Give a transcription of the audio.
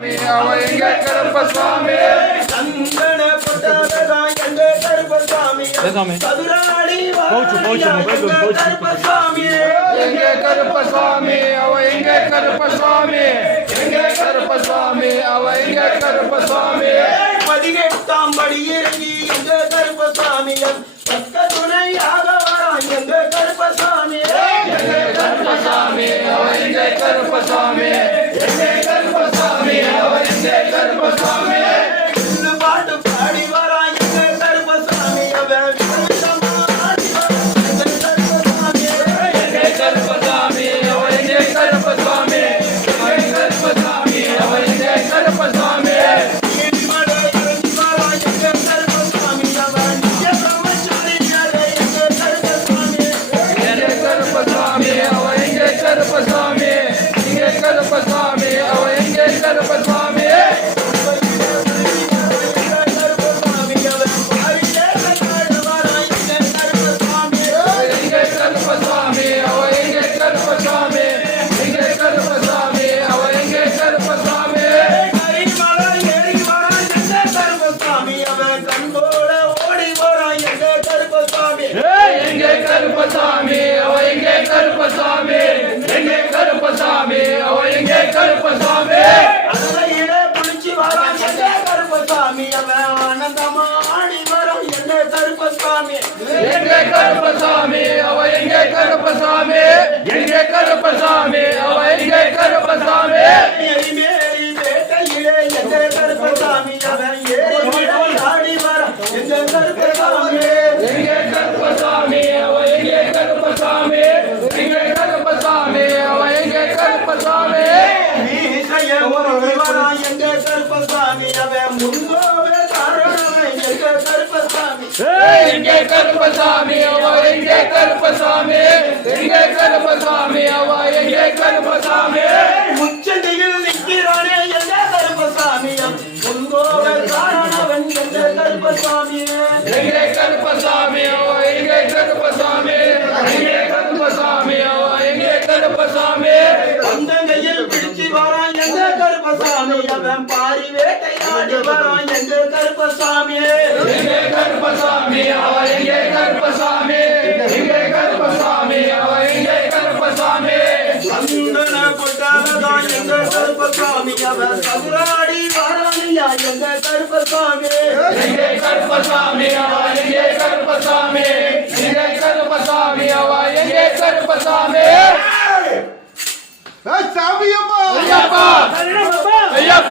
எங்க கருப்பசாமி சந்தன பட்டதான் எங்க கருப்பசாமி சதுராடி கருப்பசாமி எங்க கருப்பசாமி அவ எங்க கருப்பசாமி எங்க கருப்பசாமி அவ எங்க கருப்பசாமி 18ஆம் படி இறங்கி எங்க கருப்பசாமி பக்க துணையாக வரான் எங்க கருப்பசாமி எங்க கருப்பசாமி அவ எங்க கருப்பசாமி எங்க கருப்பசாமி அவ எங்க கருப்பசாமி பாட்டு பாடி வரான் எங்க கருப்பசாமி அவன் எங்க கருப்பசாமி அவ எங்க கருப்பசாமி கருப்பசாமி அவ எங்க கருப்பசாமி கருப்பசாமி இங்கே கருப்பசாமி அவ எங்கே கருப்பசாமி எங்கே கருப்பசாமி அவ எங்கே கருப்பசாமி எங்கே கருப்பசாமி அவ எங்கே கருப்பசாமி கருப்பசாமி அவன் கண்போட ஓடி போறான் எங்கே கருப்பசாமி எங்கே கருப்பசாமி அவ எங்கே கருப்பசாமி எங்கே கருப்பசாமி அவ எங்கே கருப்பசாமி அலையில புடிச்சு வரான் எங்கே கருப்பசாமி அவன் ஆனந்தமா ஆடி வரான் எங்கே கருப்பசாமி எங்கே கருப்பசாமி அவ எங்கே கருப்பசாமி எங்கே கருப்பசாமி அவ எங்கே கருப்பசாமி மேரி வேட்டையிலே எங்கே கருப்பசாமி அவன் ஏறி ஆடி வரான் எங்கே கருப்பசாமி எங்கே கருப்பசாமி அவ எங்கே கருப்பசாமி எங்கே கருப்பசாமி அவ எங்கே கருப்பசாமி எங்கே கருப்பசாமி அவன் முன்போவே காரணம் எங்கே கருப்பசாமி எங்கே கருப்பசாமி அவ எங்கே கருப்பசாமி எங்கே கருப்பசாமி அவ எங்கே கருப்பசாமி உச்சதியில் நிற்கிறானே எங்கே கருப்பசாமி முன்போவே காரணம் எங்கே கருப்பசாமி எங்கே கருப்பசாமி அவ எங்கே கருப்பசாமி எங்கே கருப்பசாமி அவ எங்கே கருப்பசாமி அந்தங்கையில் பிடிச்சு வரான் எங்க கருப்பசாமி அவன் பாரி வேட்டையாடி வரான் எங்க கருப்பசாமி எங்கே கருப்பசாமி அவ எங்கே கருப்பசாமி எங்கே கருப்பசாமி அவ எங்கே கருப்பசாமி சந்தன கொட்டாலதான் எங்க கருப்பசாமி அவன் சதுராடி வரானியா எங்க கருப்பசாமி எங்கே கருப்பசாமி அவ எங்கே கருப்பசாமி எங்கே கருப்பசாமி அவ எங்கே கருப்பசாமி சாமியம்மா ஐயப்பா ஐயப்பா